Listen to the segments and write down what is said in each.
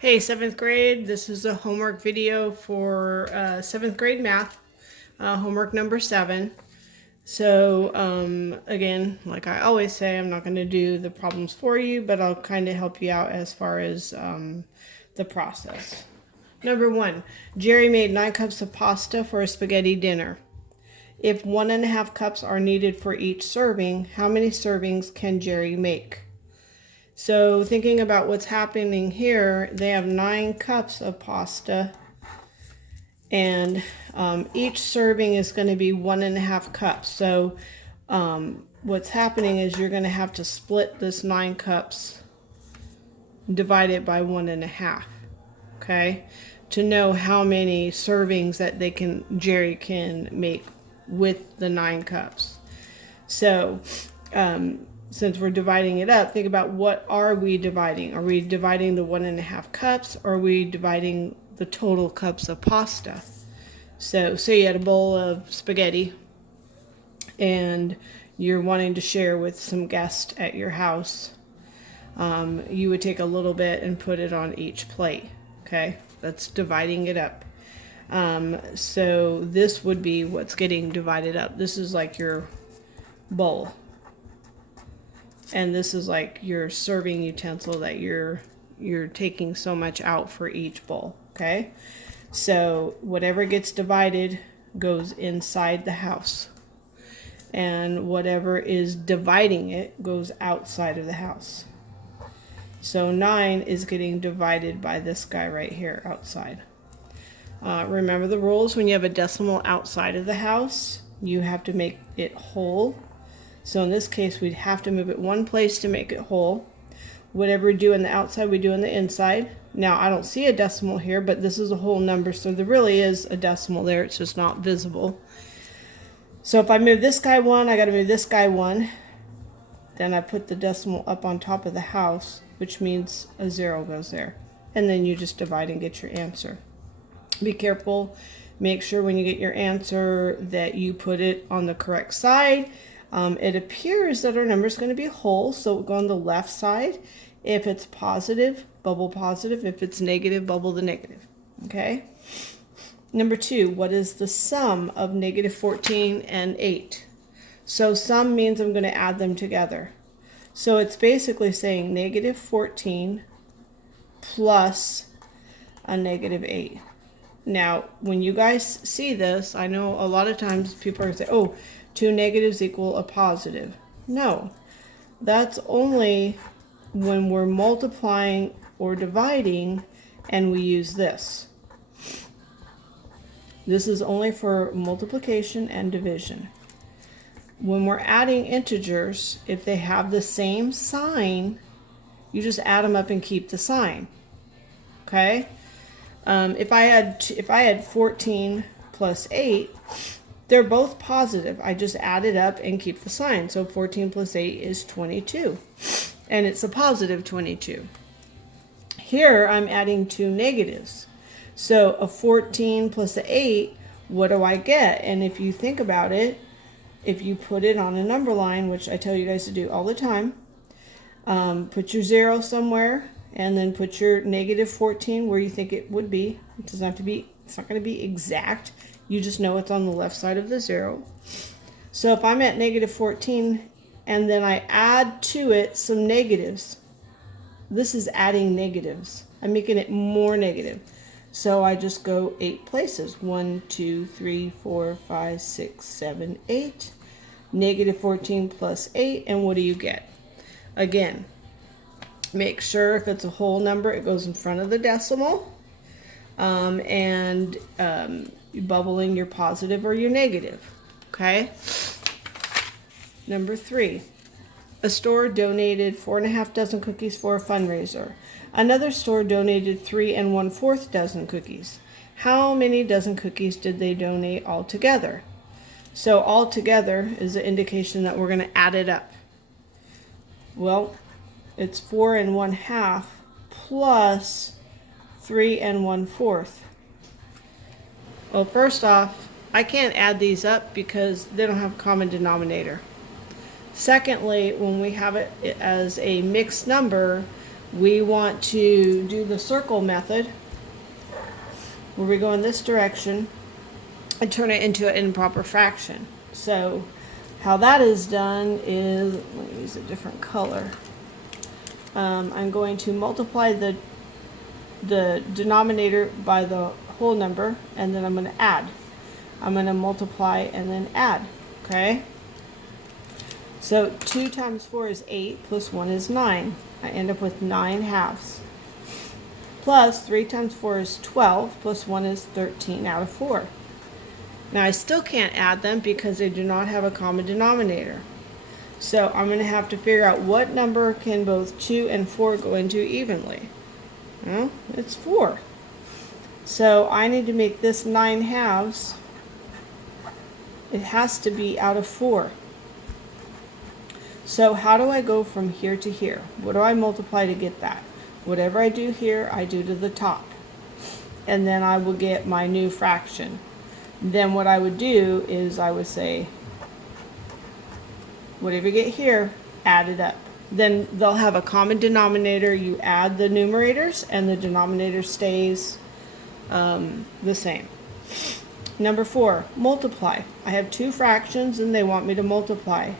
Hey, 7th grade, this is a homework video for 7th grade math, homework number 7. So, again, like I always say, I'm not going to do the problems for you, but I'll kind of help you out as far as the process. Number 1, Jerry made 9 cups of pasta for a spaghetti dinner. If 1.5 cups are needed for each serving, how many servings can Jerry make? So thinking about what's happening here, they have 9 cups of pasta, and each serving is going to be 1.5 cups. So what's happening is you're going to have to split this 9 cups, divide it by 1.5, okay, to know how many servings that Jerry can make with the 9 cups. So since we're dividing it up, think about what are we dividing? Are we dividing the 1.5 cups, or are we dividing the total cups of pasta? So say you had a bowl of spaghetti and you're wanting to share with some guests at your house. You would take a little bit and put it on each plate. Okay, that's dividing it up. So this would be what's getting divided up. This is like your bowl. And this is like your serving utensil that you're taking so much out for each bowl, okay? So whatever gets divided goes inside the house. And whatever is dividing it goes outside of the house. So 9 is getting divided by this guy right here outside. Remember the rules: when you have a decimal outside of the house, you have to make it whole. So in this case, we'd have to move it one place to make it whole. Whatever we do on the outside, we do on the inside. Now, I don't see a decimal here, but this is a whole number, so there really is a decimal there. It's just not visible. So if I move this guy 1, I got to move this guy 1. Then I put the decimal up on top of the house, which means a 0 goes there. And then you just divide and get your answer. Be careful. Make sure when you get your answer that you put it on the correct side. It appears that our number is going to be whole, so we'll go on the left side. If it's positive, bubble positive. If it's negative, bubble the negative. Okay? Number 2, what is the sum of negative 14 and 8? So sum means I'm going to add them together. So it's basically saying negative 14 plus a negative 8. Now, when you guys see this, I know a lot of times people are going to say, oh, 2 negatives equal a positive. No, that's only when we're multiplying or dividing and we use this. This is only for multiplication and division. When we're adding integers, if they have the same sign, you just add them up and keep the sign. Okay? If I had 14 plus 8, they're both positive. I just add it up and keep the sign. So 14 plus 8 is 22. And it's a positive 22. Here I'm adding 2 negatives. So a 14 plus an 8, what do I get? And if you think about it, if you put it on a number line, which I tell you guys to do all the time, put your 0 somewhere, and then put your negative 14 where you think it would be. It doesn't have to be, it's not going to be exact. You just know it's on the left side of the 0. So if I'm at negative 14 and then I add to it some negatives, this is adding negatives. I'm making it more negative. So I just go 8 places. 1, 2, 3, 4, 5, 6, 7, 8. Negative 14 plus 8, and what do you get? Again, make sure if it's a whole number, it goes in front of the decimal. You bubble in your positive or your negative. Okay? Number 3. A store donated 4.5 dozen cookies for a fundraiser. Another store donated 3 1/4 dozen cookies. How many dozen cookies did they donate altogether? So altogether is an indication that we're going to add it up. Well, it's 4 1/2 plus 3 1/4. Well, first off, I can't add these up because they don't have a common denominator. Secondly, when we have it as a mixed number, we want to do the circle method where we go in this direction and turn it into an improper fraction. So how that is done is, let me use a different color. I'm going to multiply the denominator by the whole number, and then I'm going to add. I'm going to multiply and then add, okay? So 2 times 4 is 8, plus 1 is 9. I end up with 9 halves. Plus 3 times 4 is 12, plus 1 is 13 out of 4. Now I still can't add them because they do not have a common denominator. So I'm going to have to figure out what number can both 2 and 4 go into evenly. Well, it's 4. So I need to make this 9 halves. It has to be out of 4. So how do I go from here to here? What do I multiply to get that? Whatever I do here, I do to the top. And then I will get my new fraction. Then what I would do is I would say, whatever you get here, add it up. Then they'll have a common denominator. You add the numerators and the denominator stays the same. Number 4, multiply. I have 2 fractions and they want me to multiply.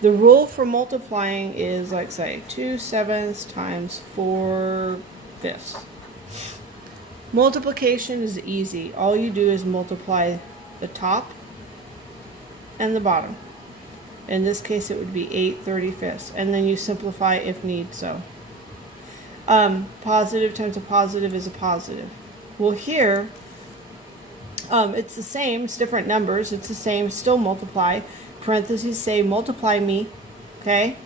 The rule for multiplying is, like, say, 2/7 times 4/5. Multiplication is easy. All you do is multiply the top and the bottom. In this case, it would be 8/35, and then you simplify if need so. Positive times a positive is a positive. Well, here, it's the same. It's different numbers. It's the same. Still multiply. Parentheses say multiply me. Okay?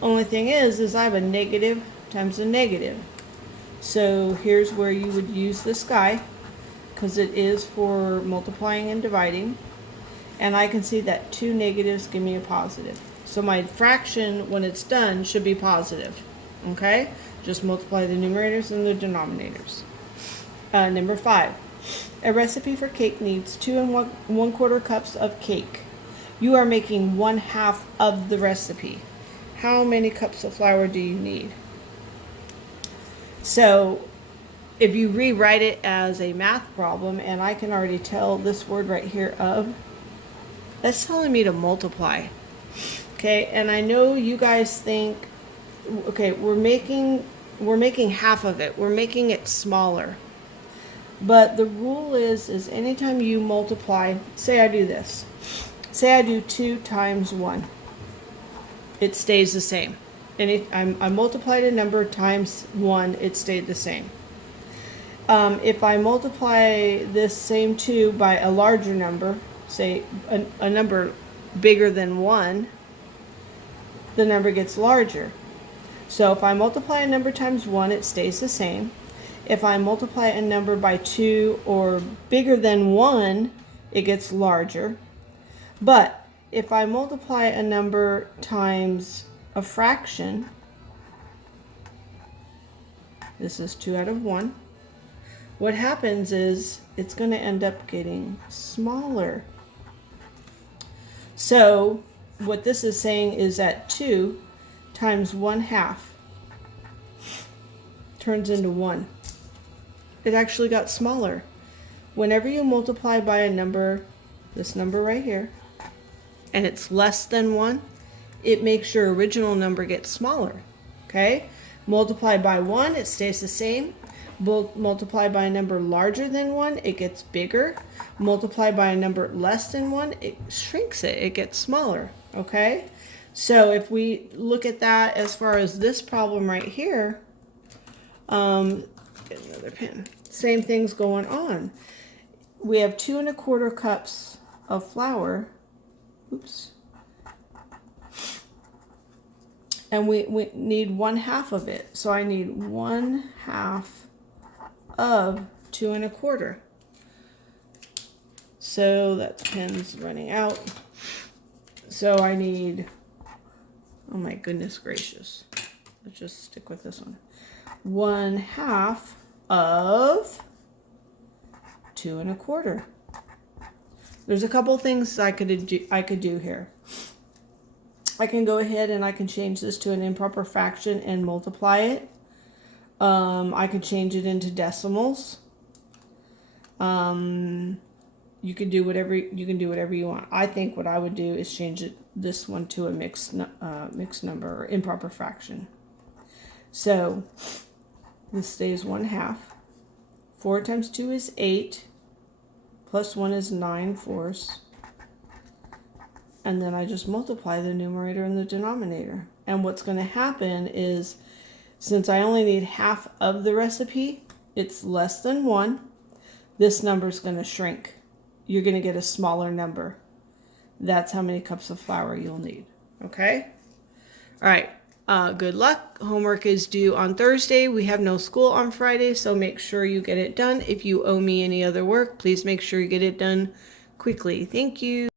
Only thing is I have a negative times a negative. So here's where you would use this guy, because it is for multiplying and dividing. And I can see that 2 negatives give me a positive. So my fraction, when it's done, should be positive. Okay? Just multiply the numerators and the denominators. Number 5. A recipe for cake needs 2 1/4 cups of cake. You are making 1/2 of the recipe. How many cups of flour do you need? So if you rewrite it as a math problem, and I can already tell this word right here of, that's telling me to multiply. Okay, and I know you guys think, okay, we're making half of it. We're making it smaller. But the rule is anytime you multiply, say I do this. Say I do 2 times 1. It stays the same. And I multiplied a number times 1, it stayed the same. If I multiply this same 2 by a larger number, say a number bigger than 1, the number gets larger. So if I multiply a number times 1, it stays the same. If I multiply a number by 2 or bigger than 1, it gets larger. But if I multiply a number times a fraction, this is 2 out of 1, what happens is it's going to end up getting smaller. So what this is saying is that 2 times 1/2 turns into 1. It actually got smaller. Whenever you multiply by a number, this number right here, and it's less than 1, it makes your original number get smaller. Okay? Multiply by 1, it stays the same. Multiply by a number larger than 1, it gets bigger. Multiply by a number less than 1, it shrinks it. It gets smaller. Okay? So if we look at that as far as this problem right here, get another pen. Same thing's going on. We have 2 1/4 cups of flour. Oops. And we need 1/2 of it. So I need 1/2 of 2 1/4. So that pen's running out. So I need, oh my goodness gracious. Let's just stick with this one. 1/2 of 2 1/4. There's a couple things I could do here. I can go ahead and I can change this to an improper fraction and multiply it. I can change it into decimals. You can do whatever you want. I think what I would do is change this one to a mixed number or improper fraction. So this stays 1/2. 4 times 2 is 8. Plus 1 is 9/4. And then I just multiply the numerator and the denominator. And what's going to happen is, since I only need half of the recipe, it's less than 1. This number is going to shrink. You're going to get a smaller number. That's how many cups of flour you'll need. Okay? All right. Good luck. Homework is due on Thursday. We have no school on Friday, so make sure you get it done. If you owe me any other work, please make sure you get it done quickly. Thank you.